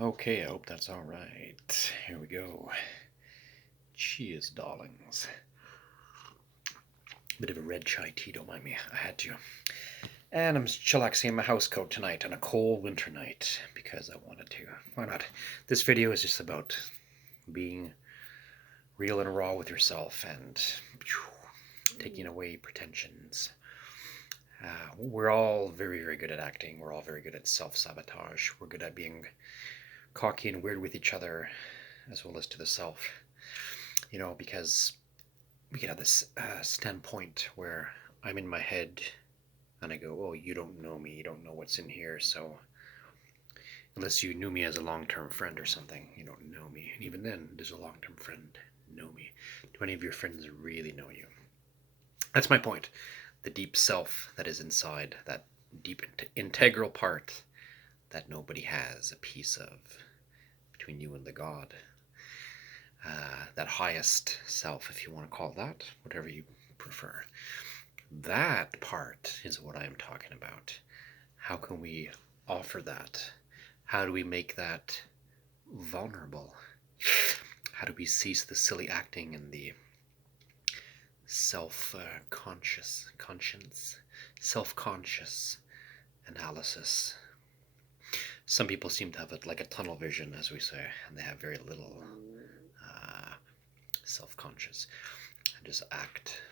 Okay, I hope that's all right. Here we go. Cheers, darlings. Bit of a red chai tea, don't mind me. I had to. And I'm chillaxing in my house coat tonight on a cold winter night because I wanted to. Why not? This video is just about being real and raw with yourself and taking away pretensions. We're all very, very good at acting. We're all very good at self-sabotage. We're good at being cocky and weird with each other as well as to the self. Because we can have this standpoint where I'm in my head and I go, oh, you don't know me, you don't know what's in here, so unless you knew me as a long-term friend or something, you don't know me. And even then, does a long-term friend know me? Do any of your friends really know you? That's my point. The deep self that is inside, that deep integral part that nobody has a piece of between you and the God. That highest self, if you want to call it that, whatever you prefer. That part is what I'm talking about. How can we offer that? How do we make that vulnerable? How do we cease the silly acting and the self-conscious analysis? Some people seem to have it like a tunnel vision, as we say, and they have very little self-conscious and just act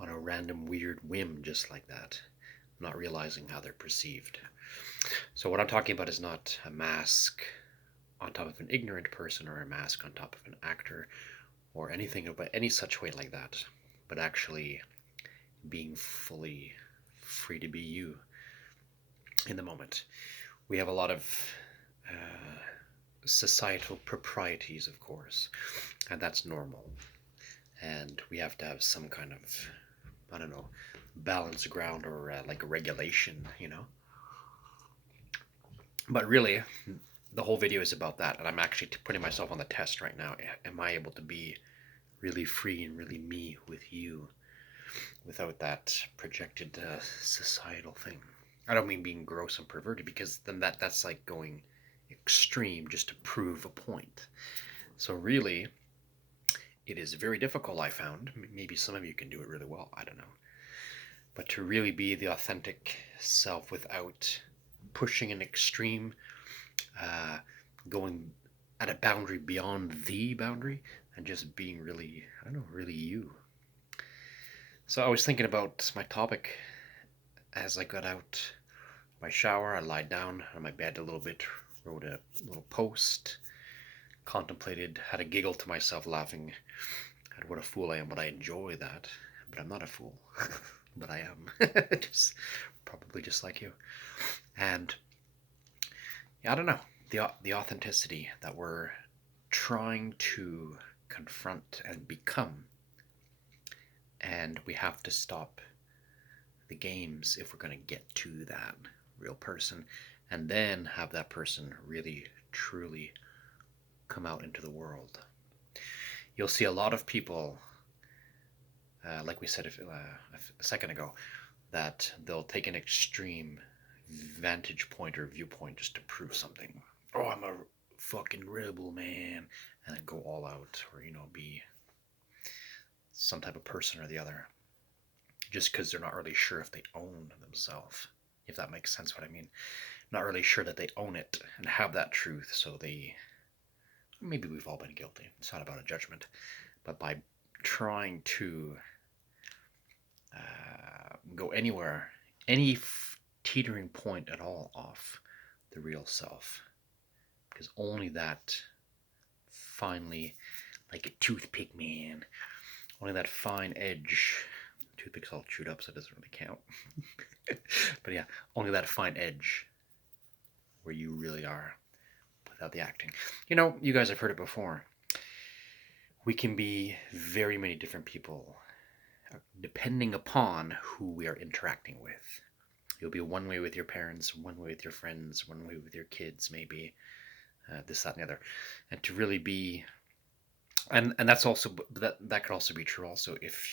on a random weird whim just like that, not realizing how they're perceived. So what I'm talking about is not a mask on top of an ignorant person or a mask on top of an actor or anything about any such way like that, but actually being fully free to be you in the moment. We have a lot of societal proprieties, of course, and that's normal. And we have to have some kind of, I don't know, balanced ground or like a regulation, But really, the whole video is about that, and I'm actually putting myself on the test right now. Am I able to be really free and really me with you without that projected societal thing? I don't mean being gross and perverted, because then that's like going extreme just to prove a point. So really, it is very difficult, I found. Maybe some of you can do it really well, I don't know. But to really be the authentic self without pushing an extreme, going at a boundary beyond the boundary, and just being really, I don't know, really you. So I was thinking about my topic as I got out my shower. I lied down on my bed a little bit, wrote a little post, contemplated, had a giggle to myself, laughing at what a fool I am, but I enjoy that. But I'm not a fool, but I am, probably just like you. And yeah, I don't know, the authenticity that we're trying to confront and become, and we have to stop the games if we're going to get to that real person, and then have that person really truly come out into the world. You'll see a lot of people, like we said a second ago, that they'll take an extreme vantage point or viewpoint just to prove something. Oh, I'm a fucking rebel, man, and then go all out, or be some type of person or the other, just because they're not really sure if they own themselves, if that makes sense what I mean. Not really sure that they own it and have that truth, so maybe we've all been guilty. It's not about a judgment, but by trying to go anywhere, any teetering point at all off the real self, because only that finally, like a toothpick, man, only that fine edge. Toothpick's all chewed up, so it doesn't really count. But yeah, only that fine edge where you really are without the acting. You guys have heard it before. We can be very many different people depending upon who we are interacting with. You'll be one way with your parents, one way with your friends, one way with your kids, maybe this, that, and the other. And to really be, and that's also, that could also be true also if,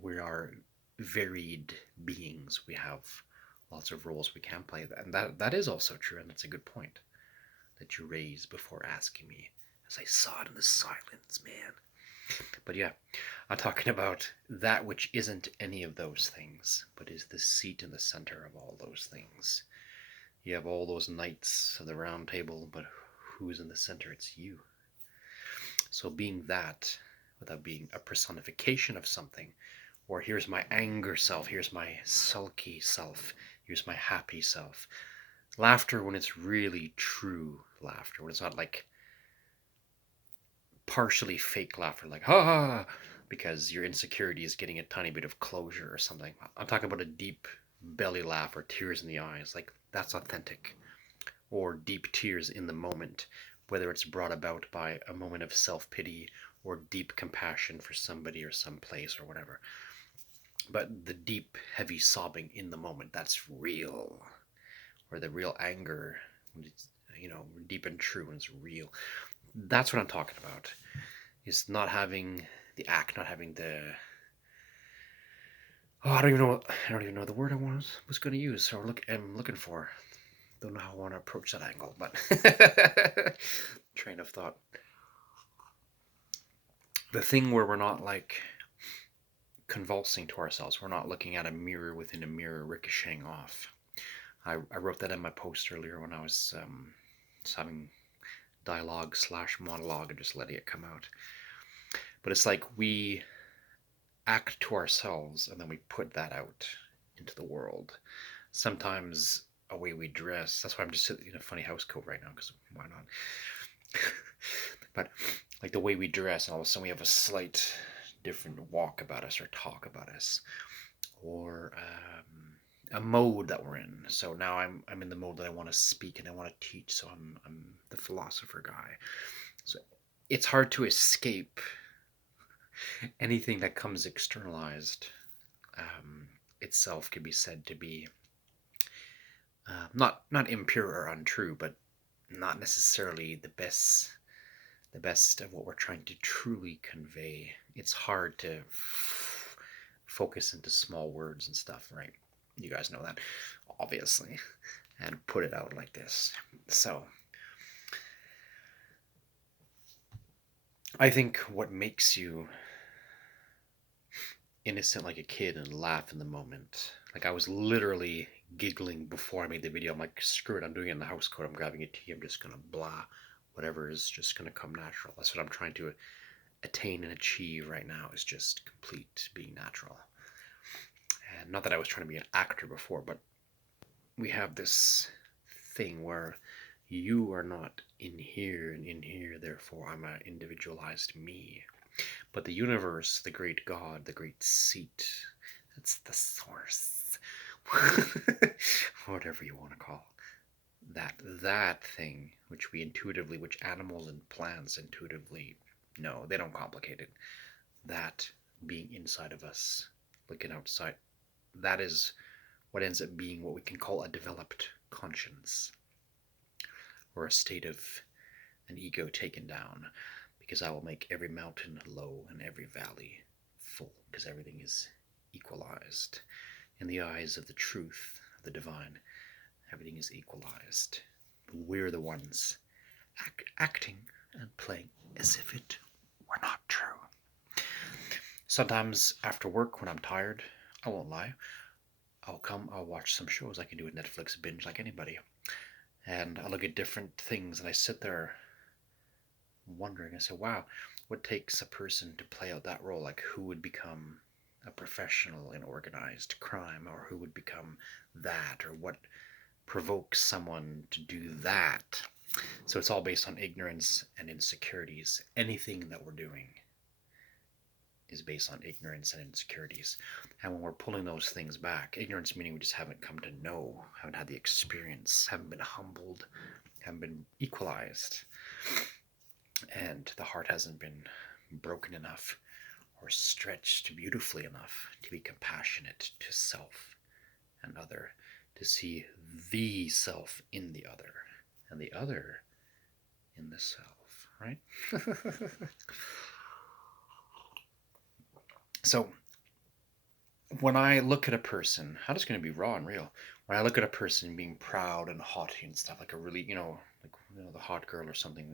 we are varied beings. We have lots of roles we can play, and that is also true, and it's a good point. that you raised before asking me, as I saw it in the silence, man. But yeah, I'm talking about that which isn't any of those things, but is the seat in the center of all those things. You have all those knights of the round table, but who's in the center? It's you. So being that, without being a personification of something, or here's my anger self, here's my sulky self, here's my happy self. Laughter when it's really true laughter, when it's not like partially fake laughter, like ha ha, because your insecurity is getting a tiny bit of closure or something. I'm talking about a deep belly laugh or tears in the eyes, like that's authentic. Or deep tears in the moment, whether it's brought about by a moment of self-pity or deep compassion for somebody or some place or whatever. But the deep, heavy sobbing in the moment, that's real. Or the real anger, deep and true and it's real. That's what I'm talking about. Is not having the act, not having the I don't even know the word I was going to use or I'm looking for. Don't know how I want to approach that angle, but train of thought. The thing where we're not like convulsing to ourselves. We're not looking at a mirror within a mirror ricocheting off. I wrote that in my post earlier when I was having dialogue / monologue and just letting it come out. But it's like we act to ourselves and then we put that out into the world. Sometimes a way we dress. That's why I'm just sitting in a funny house coat right now, because why not? But like the way we dress, and all of a sudden we have a slight different walk about us or talk about us, or a mode that we're in. So now I'm in the mode that I want to speak and I want to teach. So I'm the philosopher guy. So it's hard to escape anything that comes externalized. Itself could be said to be not impure or untrue, but not necessarily the best of what we're trying to truly convey. It's hard to focus into small words and stuff, right? You guys know that, obviously, and put it out like this. So I think what makes you innocent like a kid and laugh in the moment, like I was literally giggling before I made the video. I'm like, screw it, I'm doing it in the house coat, I'm grabbing a tea, I'm just gonna blah, whatever is just gonna come natural. That's what I'm trying to attain and achieve right now, is just complete being natural. And not that I was trying to be an actor before, but we have this thing where you are not in here and in here, therefore I'm an individualized me. But the universe, the great God, the great seat, that's the source. Whatever you want to call that thing which animals and plants intuitively know. They don't complicate it. That being inside of us, looking outside, that is what ends up being what we can call a developed conscience, or a state of an ego taken down, because I will make every mountain low and every valley full, because everything is equalized. In the eyes of the truth, of the divine, everything is equalized. We're the ones acting and playing as if it were not true. Sometimes after work, when I'm tired, I won't lie, I'll watch some shows. I can do a Netflix binge like anybody. And I look at different things and I sit there wondering, I say, wow, what takes a person to play out that role? Like, who would become a professional in organized crime, or who would become that, or what provokes someone to do that? So it's all based on ignorance and insecurities. Anything that we're doing is based on ignorance and insecurities. And when we're pulling those things back, ignorance meaning we just haven't come to know, haven't had the experience, haven't been humbled, haven't been equalized, and the heart hasn't been broken enough or stretched beautifully enough to be compassionate to self and other, to see the self in the other and the other in the self, right? So when I look at a person, I'm just going to be raw and real. when I look at a person being proud and haughty and stuff, like a really, the hot girl or something,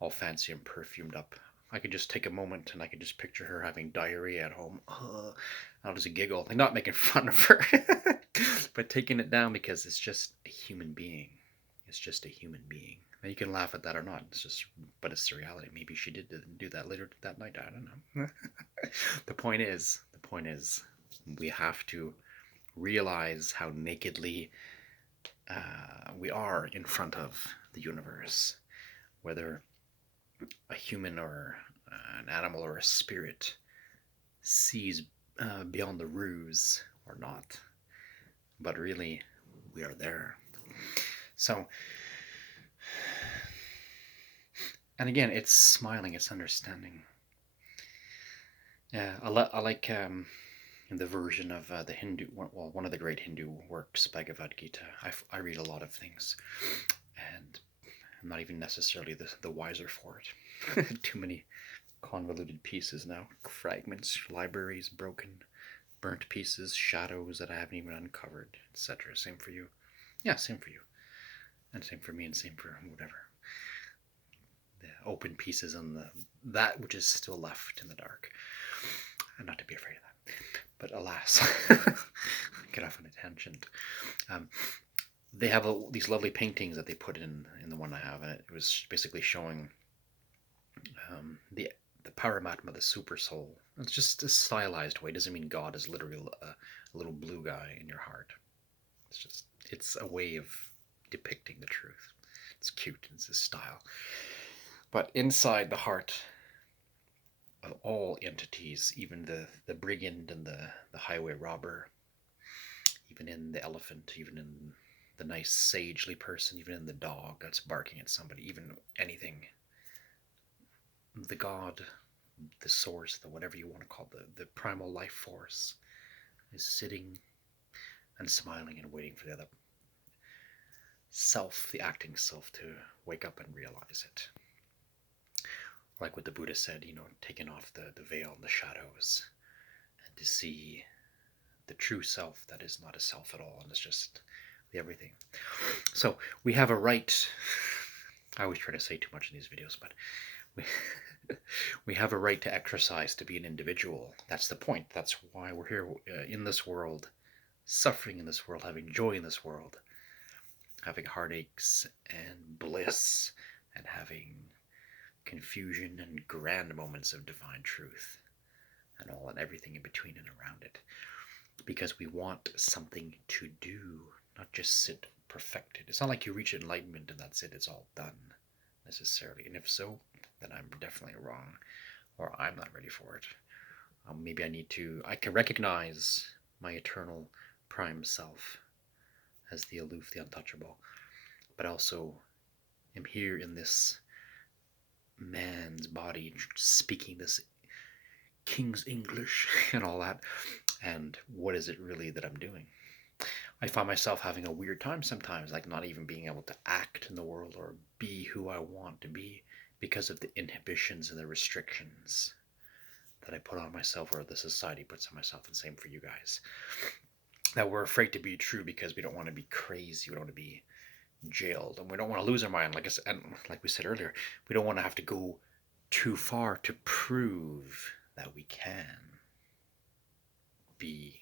all fancy and perfumed up, I could just take a moment and I could just picture her having diarrhea at home. I'll just giggle, like not making fun of her, but taking it down because it's just a human being. It's just a human being. Now you can laugh at that or not. But it's the reality. Maybe she did do that later that night. I don't know. The point is, we have to realize how nakedly we are in front of the universe, whether a human or an animal or a spirit sees beyond the ruse or not. But really, we are there. So, and again, it's smiling, it's understanding. Yeah, I like the version of the Hindu, one of the great Hindu works, Bhagavad Gita. I read a lot of things, and I'm not even necessarily the wiser for it. Too many convoluted pieces now, fragments, libraries, broken, burnt pieces, shadows that I haven't even uncovered, etc. Same for you. Yeah, same for you. And same for me, and same for whatever. The open pieces and that which is still left in the dark. And not to be afraid of that. But alas, get off on a tangent. They have these lovely paintings that they put in the one I have, and it was basically showing the Paramatma, the super soul. It's just a stylized way. It doesn't mean God is literally a little blue guy in your heart. It's a way of depicting the truth. It's cute. It's a style. But inside the heart of all entities, even the brigand and the highway robber, even in the elephant, even in the nice sagely person, even in the dog that's barking at somebody, even anything, the God, the source, the whatever you want to call the primal life force, is sitting and smiling and waiting for the other self, the acting self, to wake up and realize it. Like what the Buddha said, taking off the veil and the shadows, and to see the true self that is not a self at all, and it's just the everything. So we have a right, I always try to say too much in these videos, but we have a right to exercise, to be an individual. That's the point. That's why we're here in this world, suffering in this world, having joy in this world, having heartaches and bliss, and having confusion and grand moments of divine truth, and all and everything in between and around it, because we want something to do, not just sit perfected. It's not like you reach enlightenment and that's it, it's all done necessarily. And if so, then I'm definitely wrong, or I'm not ready for it. Maybe I can recognize my eternal prime self as the aloof, the untouchable, but also am here in this man's body, speaking this King's English and all that. And what is it really that I'm doing? I find myself having a weird time sometimes, like not even being able to act in the world or be who I want to be because of the inhibitions and the restrictions that I put on myself, or the society puts on myself, and same for you guys. That we're afraid to be true because we don't want to be crazy, we don't want to be jailed, and we don't want to lose our mind. Like we said earlier, we don't want to have to go too far to prove that we can be,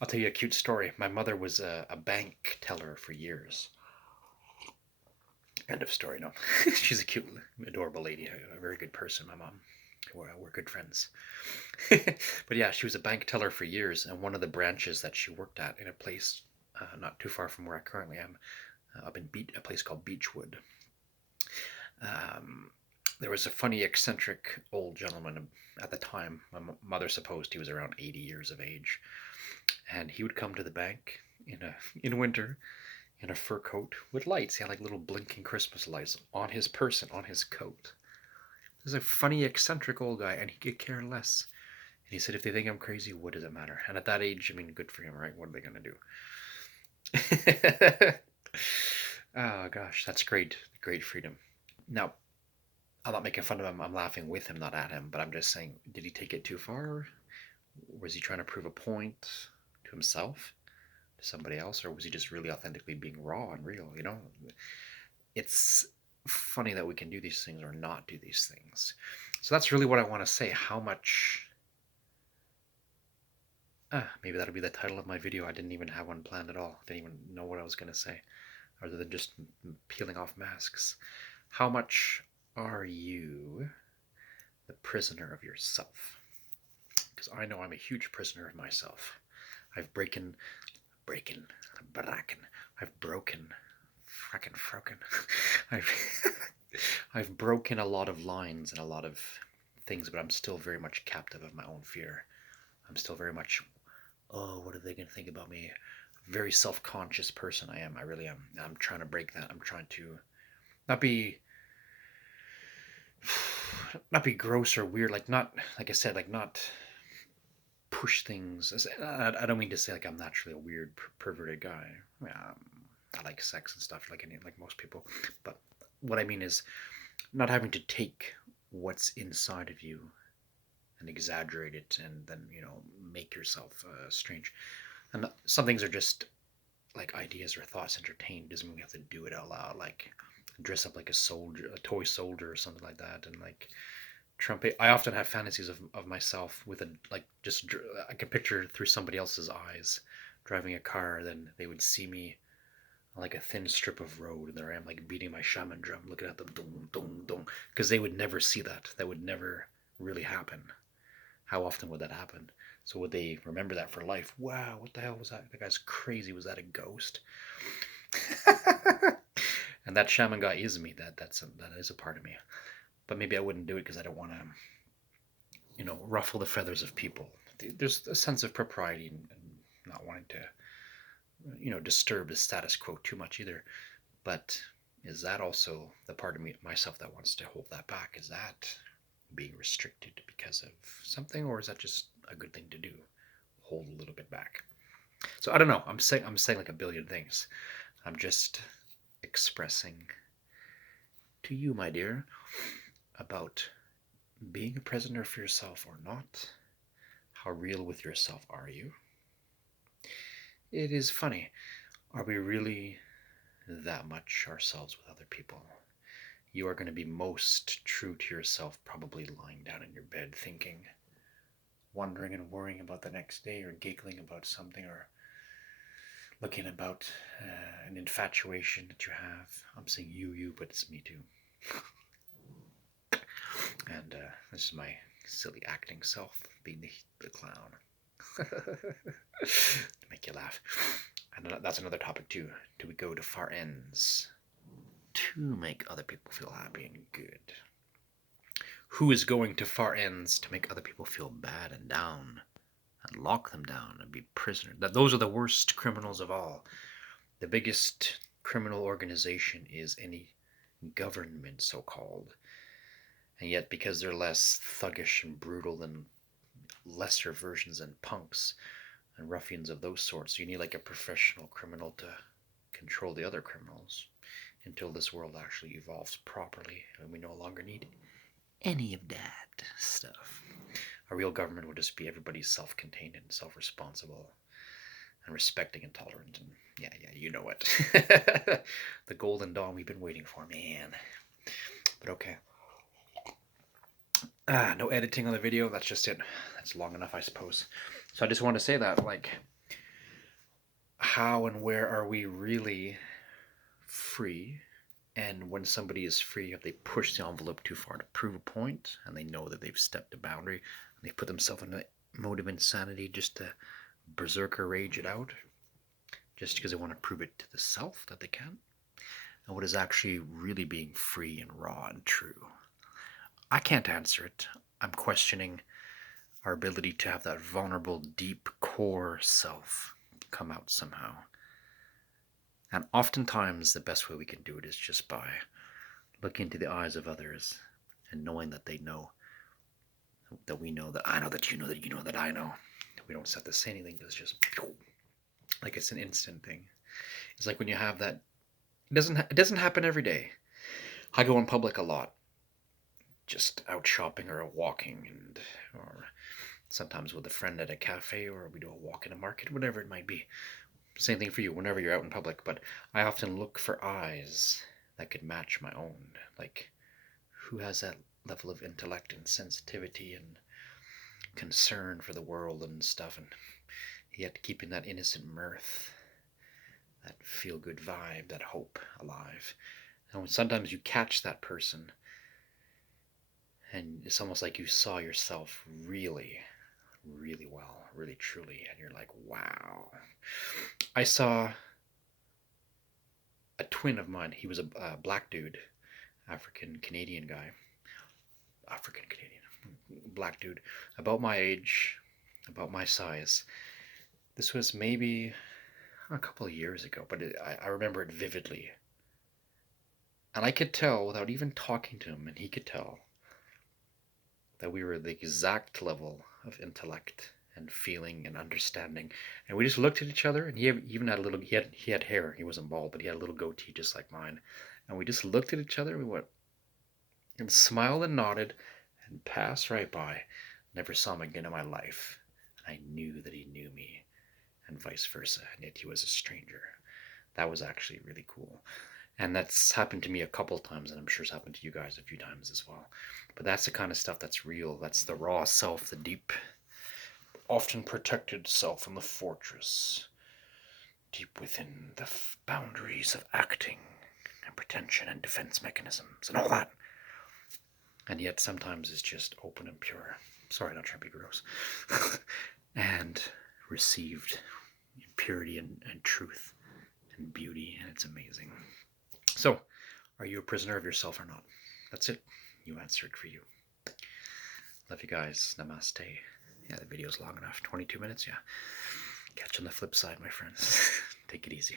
I'll tell you a cute story. My mother was a bank teller for years. End of story. No, she's a cute, adorable lady, a very good person, my mom. We're good friends. But yeah, she was a bank teller for years, and one of the branches that she worked at in a place not too far from where I currently am, up in a place called Beechwood. There was a funny, eccentric old gentleman at the time. My mother supposed he was around 80 years of age, and he would come to the bank in winter in a fur coat with lights. He had like little blinking Christmas lights on his person, on his coat. This is a funny, eccentric old guy, and he could care less. And he said, if they think I'm crazy, what does it matter? And at that age, good for him, right? What are they going to do? Oh, gosh, that's great. Great freedom. Now, I'm not making fun of him. I'm laughing with him, not at him. But I'm just saying, did he take it too far? Was he trying to prove a point to himself? to somebody else, or was he just really authentically being raw and real? It's funny that we can do these things or not do these things. So that's really what I want to say. How much maybe that'll be the title of my video. I didn't even have one planned at all. Didn't even know what I was going to say, other than just peeling off masks. How much are you the prisoner of yourself? Because I know I'm a huge prisoner of myself. I've broken, I've, I've broken a lot of lines and a lot of things, but I'm still very much captive of my own fear. I'm still very much, oh, what are they going to think about me? Very self-conscious person I am. I really am. I'm trying to break that. I'm trying to not be gross or weird, not like I said, not push things. I don't mean to say like I'm naturally a weird perverted guy. I like sex and stuff like most people, but what I mean is not having to take what's inside of you and exaggerate it and then make yourself strange. And some things are just like ideas or thoughts entertained. Doesn't mean we have to do it out loud. Like dress up like a soldier, a toy soldier or something like that, and like trumpet. I often have fantasies of myself with I can picture through somebody else's eyes driving a car. Then they would see me on like a thin strip of road, and there I am like beating my shaman drum, looking at them, dong dong dong, because they would never see that. That would never really happen. How often would that happen? So would they remember that for life? Wow, what the hell was that? That guy's crazy. Was that a ghost? And that shaman guy is me. That is a part of me. But maybe I wouldn't do it because I don't want to, ruffle the feathers of people. There's a sense of propriety and not wanting to, disturb the status quo too much either. But is that also the part of myself that wants to hold that back? Is that being restricted because of something, or is that just a good thing to do? Hold a little bit back. So I don't know. I'm saying like a billion things. I'm just expressing to you, my dear, about being a prisoner for yourself or not. How real with yourself are you? It is funny. Are we really that much ourselves with other people? You are going to be most true to yourself probably lying down in your bed thinking, wondering and worrying about the next day, or giggling about something, or looking about an infatuation that you have. I'm saying you, but it's me too. And this is my silly acting self being the clown. To make you laugh. And that's another topic too. Do we go to far ends to make other people feel happy and good? Who is going to far ends to make other people feel bad and down and lock them down and be prisoners? Those are the worst criminals of all. The biggest criminal organization is any government, so-called. And yet, because they're less thuggish and brutal than lesser versions and punks and ruffians of those sorts, you need like a professional criminal to control the other criminals until this world actually evolves properly and we no longer need any of that stuff. A real government would just be everybody self-contained and self-responsible and respecting and tolerant, and yeah, you know it. The golden dawn we've been waiting for, man. But okay. No editing on the video, that's just it. That's long enough, I suppose. So I just want to say that, like, how and where are we really free? And when somebody is free, if they push the envelope too far to prove a point, and they know that they've stepped a boundary, and they've put themselves in a mode of insanity just to berserker rage it out, just because they want to prove it to the self that they can, and what is actually really being free and raw and true. I can't answer it. I'm questioning our ability to have that vulnerable, deep core self come out somehow. And oftentimes the best way we can do it is just by looking into the eyes of others and knowing that they know, that we know, that I know, that you know, that you know, that I know. We don't have to say anything. It's just like it's an instant thing. It's like when you have that. It doesn't happen every day. I go in public a lot, just out shopping or walking, or sometimes with a friend at a cafe, or we do a walk in a market, whatever it might be. Same thing for you whenever you're out in public, but I often look for eyes that could match my own. Like, who has that level of intellect and sensitivity and concern for the world and stuff, and yet keeping that innocent mirth, that feel good vibe, that hope alive. And sometimes you catch that person, and it's almost like you saw yourself really, really well, really truly, and you're like, wow. I saw a twin of mine. He was a black dude, African Canadian guy, African Canadian, black dude, about my age, about my size. This was maybe a couple of years ago, but I remember it vividly. And I could tell without even talking to him, and he could tell that we were the exact level of intellect and feeling and understanding. And we just looked at each other, and he even had a little, he had hair. He wasn't bald, but he had a little goatee just like mine. And we just looked at each other, and we went, and smiled and nodded and passed right by. Never saw him again in my life. And I knew that he knew me, and vice versa, and yet he was a stranger. That was actually really cool. And that's happened to me a couple times, and I'm sure it's happened to you guys a few times as well. But that's the kind of stuff that's real. That's the raw self, the deep, often protected self in the fortress, deep within the boundaries of acting and pretension and defense mechanisms and all that. And yet sometimes it's just open and pure. Sorry, not trying to be gross. And received in purity and truth and beauty, and it's amazing. So, are you a prisoner of yourself or not? That's it. You answered for you. Love you guys. Namaste. Yeah, the video's long enough. 22 minutes, yeah. Catch you on the flip side, my friends. Take it easy.